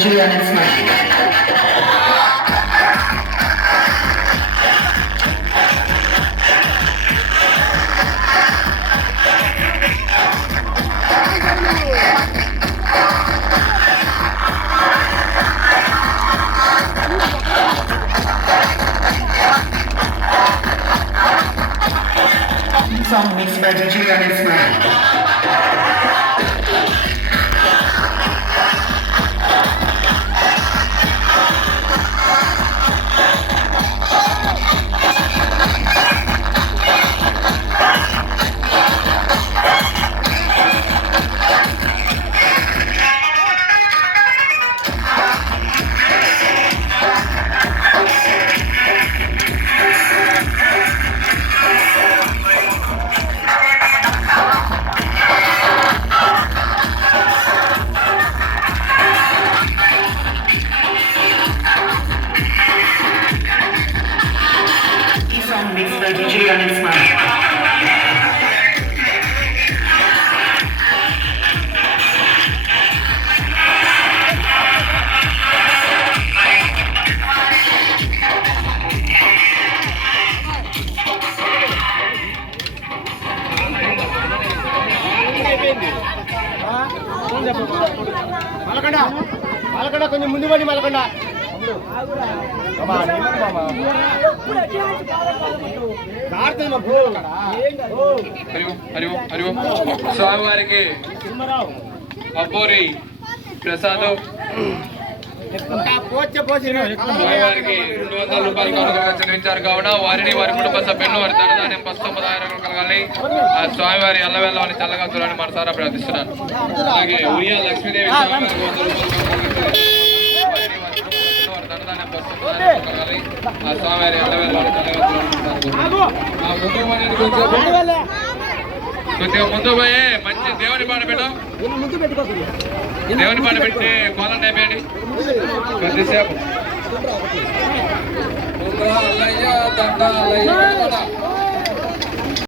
digitally on its mind. Song mixed by DJ and its mind. Mixed by DJ and its mind. మలకండ కొంచెం ముందు పడి మలకండ స్వామివారికి అబ్బోరి ప్రసాదం స్వామివారికి 200 రూపాయలు కానుకగా చెల్లించారు కావున వారిని వారి కుటుంబ సభ్యులను వారి ధనధాన్యం పసుపు కలగాలి. ఆ స్వామివారి అల్లవెల్లవని చల్లగా చూడాలని మనసారా ప్రార్థిస్తున్నాను. అలాగే ఉయ్యా లక్ష్మీదేవి స్వామివారికి 100 రూపాయలు ఆ స్వామివారి అల్లవెల్లవని చల్లగా కొద్దిగా ముందు పోయే మంచి దేవుని పాట పెట్టు. దేవుని పాట పెట్టి కోలం అయిపోయండి కొద్దిసేపు.